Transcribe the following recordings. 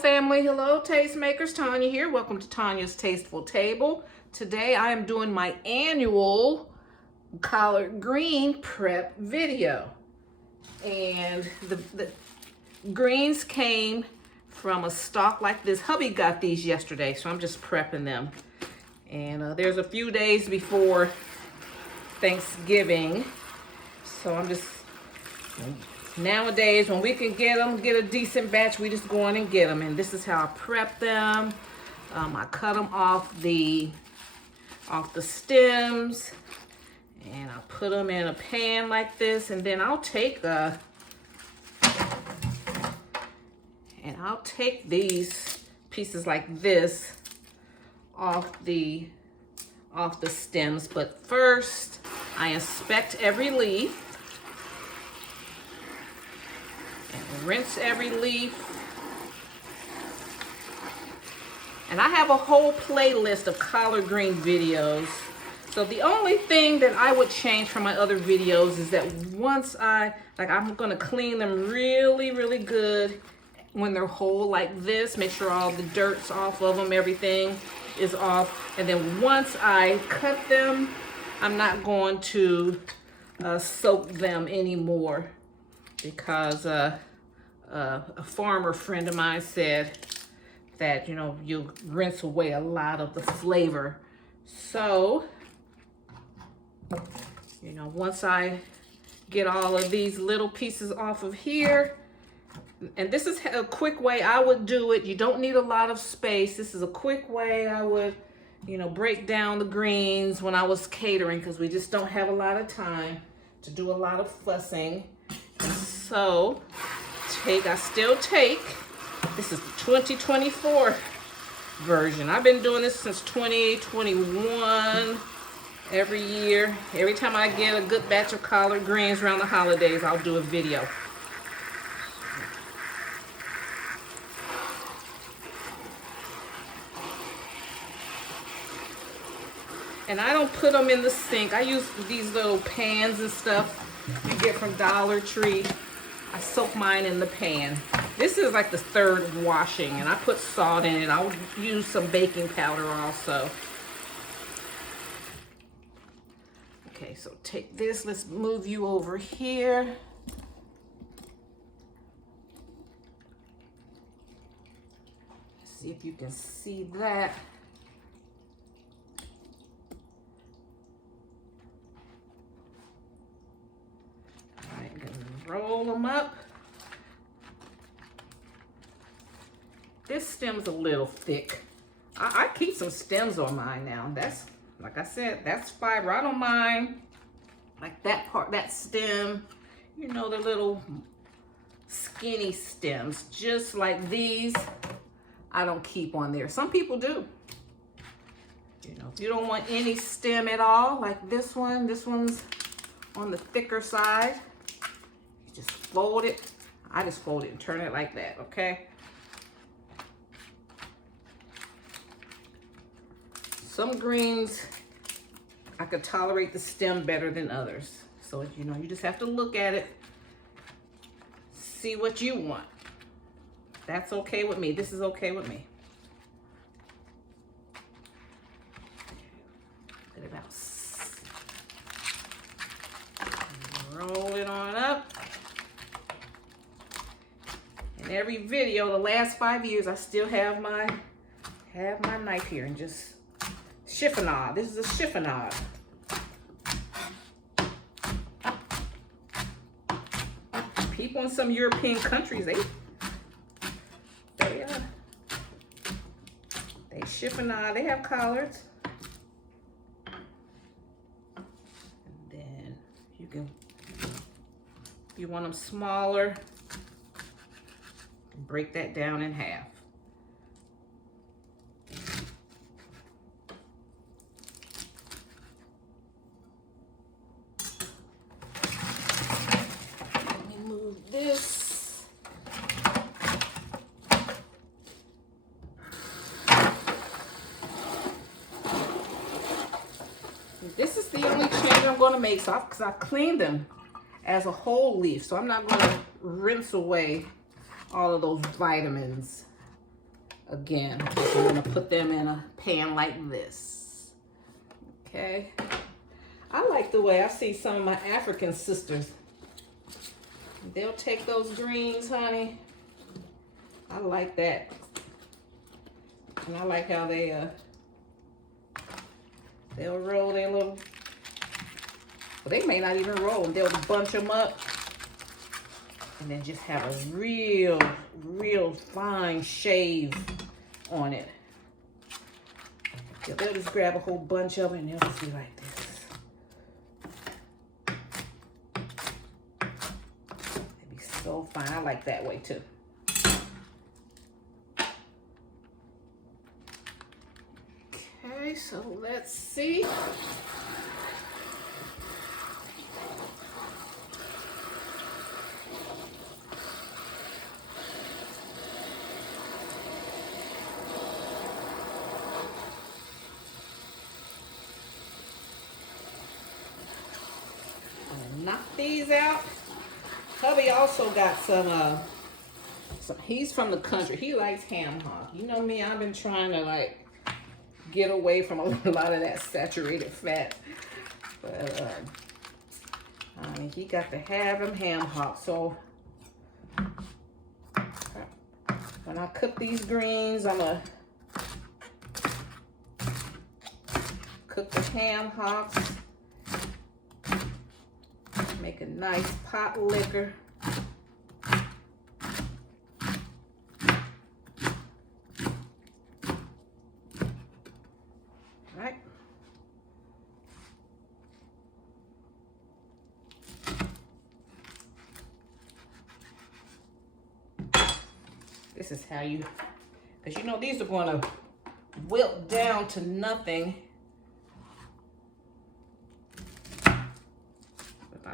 family, hello tastemakers, Tanya here. Welcome to Tanya's Tasteful Table. Today I am doing my annual collard green prep video. And the greens came from a stock like this. Hubby got these yesterday, so I'm just prepping them. And there's a few days before Thanksgiving, so I'm just, nowadays when we can get a decent batch, we just go in and get them. And this is how I prep them. I cut them off the stems, and I put them in a pan like this, and then I'll take these pieces like this off the stems. But first I inspect every leaf and rinse every leaf. And I have a whole playlist of collard green videos. So the only thing that I would change from my other videos is that once I'm gonna clean them really, really good when they're whole like this. Make sure all the dirt's off of them, everything is off. And then once I cut them, I'm not going to soak them anymore, because a farmer friend of mine said that, you know, you rinse away a lot of the flavor. So, you know, once I get all of these little pieces off of here, and this is a quick way I would do it. You don't need a lot of space. This is a quick way I would, you know, break down the greens when I was catering, because we just don't have a lot of time to do a lot of fussing. So I still take, this is the 2024 version. I've been doing this since 2021. Every year, every time I get a good batch of collard greens around the holidays, I'll do a video. And I don't put them in the sink. I use these little pans and stuff you get from Dollar Tree. I soak mine in the pan. This is like the third washing, and I put salt in it. I'll use some baking powder also. Okay, so take this. Let's move you over here. See if you can see that. Roll them up. This stem's a little thick. I keep some stems on mine now. That's, like I said, that's fiber. I don't mind like that part, that stem, you know, the little skinny stems, just like these, I don't keep on there. Some people do. You know, if you don't want any stem at all, like this one's on the thicker side. Just fold it. I just fold it and turn it like that, okay? Some greens, I could tolerate the stem better than others. So, you know, you just have to look at it, see what you want. That's okay with me. This is okay with me. Put it out. Roll it on up. In every video, the last 5 years, I still have my knife here and just chiffonade. This is a chiffonade. People in some European countries, they chiffonade. They have collards. And then you can, if you want them smaller, break that down in half. Let me move this. This is the only change I'm going to make, so because I cleaned them as a whole leaf, so I'm not going to rinse away all of those vitamins. Again, I'm gonna put them in a pan like this. Okay. I like the way I see some of my African sisters. They'll take those greens, honey. I like that. And I like how they'll roll their little, well, they may not even roll them. They'll bunch them up and then just have a real fine shave on it. They'll just grab a whole bunch of it and they'll just be like this. It'd be so fine. I like that way too. Okay, so let's see. Knock these out. Hubby also got some, he's from the country. He likes ham hock. You know me, I've been trying to like get away from a lot of that saturated fat. But I mean, he got to have him ham hock. So when I cook these greens, I'm gonna cook the ham hocks. Make a nice pot liquor. Right. This is how you, because you know these are going to wilt down to nothing.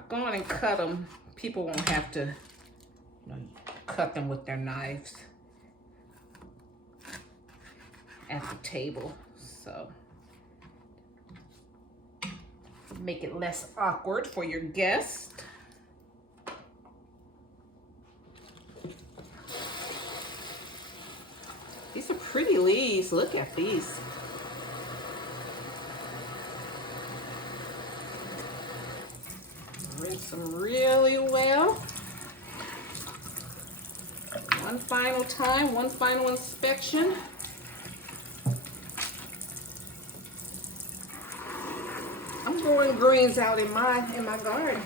Go on and cut them. People won't have to, cut them with their knives at the table. So make it less awkward for your guest. These are pretty leaves. Look at these. Rinse them really well. One final time, one final inspection. I'm growing greens out in my garden,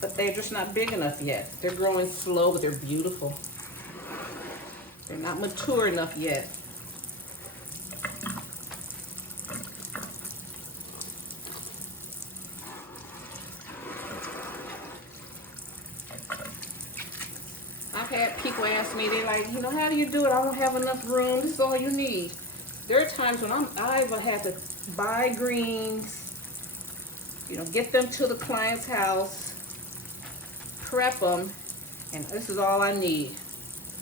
but they're just not big enough yet. They're growing slow, but they're beautiful. They're not mature enough yet. I've had people ask me, they're like, how do you do it? I don't have enough room. This is all you need. There are times when I've had to buy greens, get them to the client's house, prep them, and this is all I need.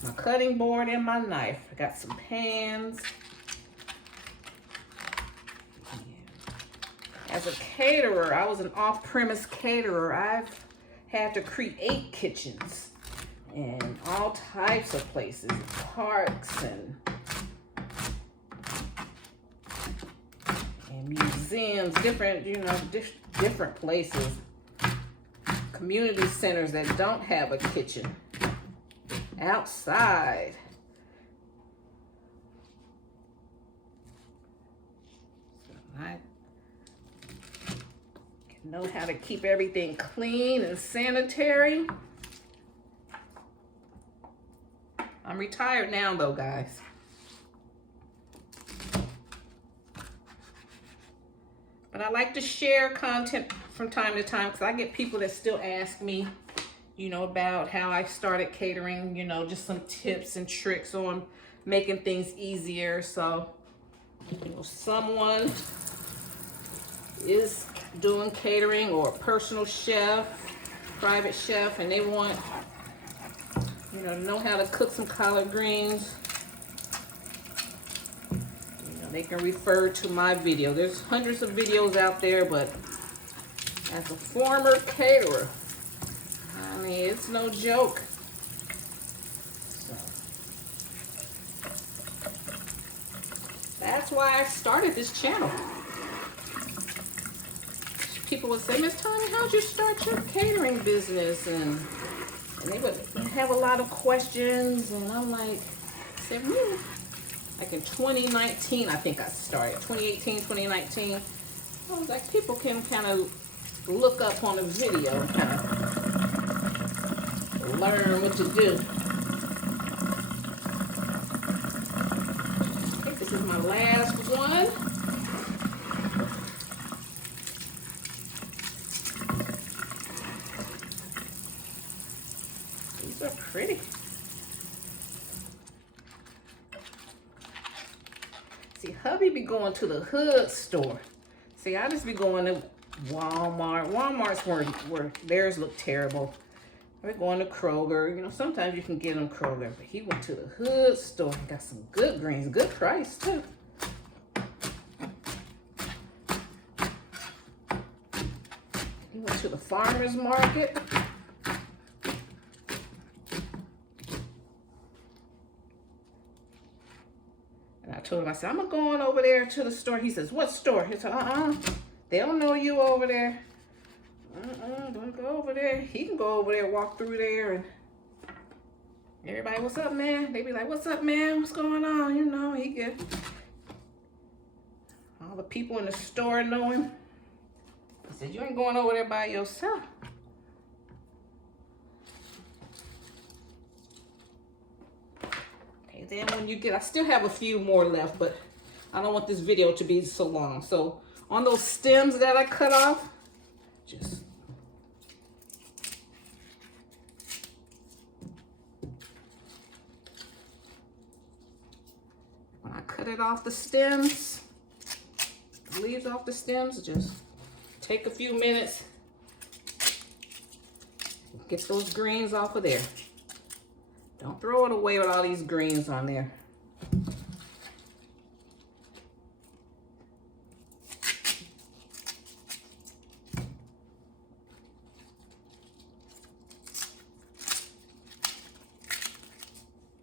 My cutting board and my knife. I got some pans. As a caterer, I was an off-premise caterer. I've had to create kitchens in all types of places, parks and museums, different places, community centers that don't have a kitchen, outside. So I know how to keep everything clean and sanitary. I'm retired now though, guys. But I like to share content from time to time because I get people that still ask me, about how I started catering, just some tips and tricks on making things easier. So, someone is doing catering or a personal chef, private chef, and they want know how to cook some collard greens, they can refer to my video. There's hundreds of videos out there, but as a former caterer, I mean, it's no joke. So, that's why I started this channel. People would say, Miss Tanya, how'd you start your catering business? And they would have a lot of questions, and I'm like, like in 2019, I think I started, 2018, 2019. I was like, people can kind of look up on a video and kind of learn what to do. I think this is my last one. These are pretty. See, hubby be going to the hood store. See, I just be going to Walmart. Walmart's where theirs look terrible. We're going to Kroger. You know, sometimes you can get them Kroger, but he went to the hood store and got some good greens, good price too. He went to the farmer's market. I told him, I said, I'm going over there to the store. He says, what store? He said, they don't know you over there. Don't go over there. He can go over there, walk through there, and everybody, what's up, man? They be like, what's up, man? What's going on? You know, he get all the people in the store know him. He said, you ain't going over there by yourself. Then when you get, I still have a few more left, but I don't want this video to be so long. So on those stems that I cut off, just when I cut it off the stems, the leaves off the stems, just take a few minutes, get those greens off of there. Don't throw it away with all these greens on there.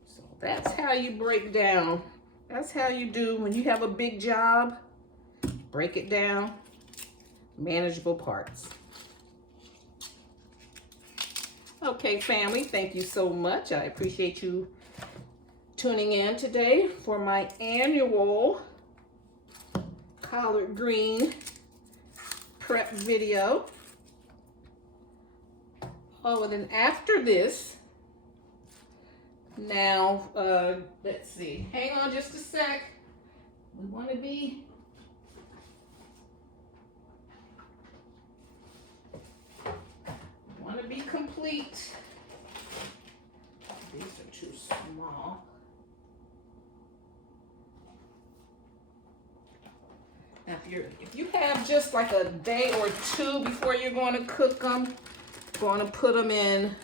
So that's how you break down. That's how you do when you have a big job. Break it down, manageable parts. Okay, family, thank you so much. I appreciate you tuning in today for my annual collard green prep video. Oh, and then after this, now, let's see, hang on just a sec. We want to be complete. These are too small. Now, if you have just like a day or two before you're going to cook them, going to put them in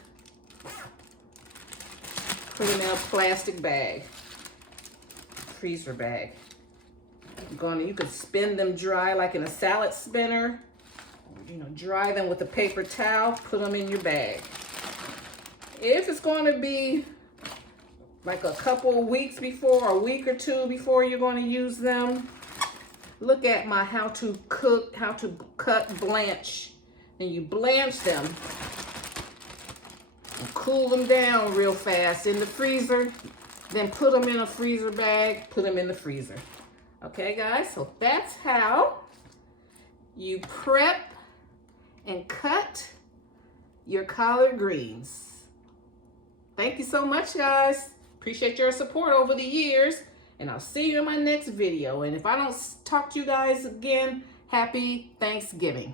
a plastic bag, freezer bag. You could spin them dry like in a salad spinner. You know, dry them with a paper towel, put them in your bag. If it's going to be like a couple of weeks before, a week or two before you're going to use them, look at my how to cut blanch. And you blanch them and cool them down real fast in the freezer, then put them in a freezer bag, put them in the freezer. Okay, guys, so that's how you prep and cut your collard greens. Thank you so much, guys. Appreciate your support over the years, and I'll see you in my next video. And if I don't talk to you guys again, happy Thanksgiving.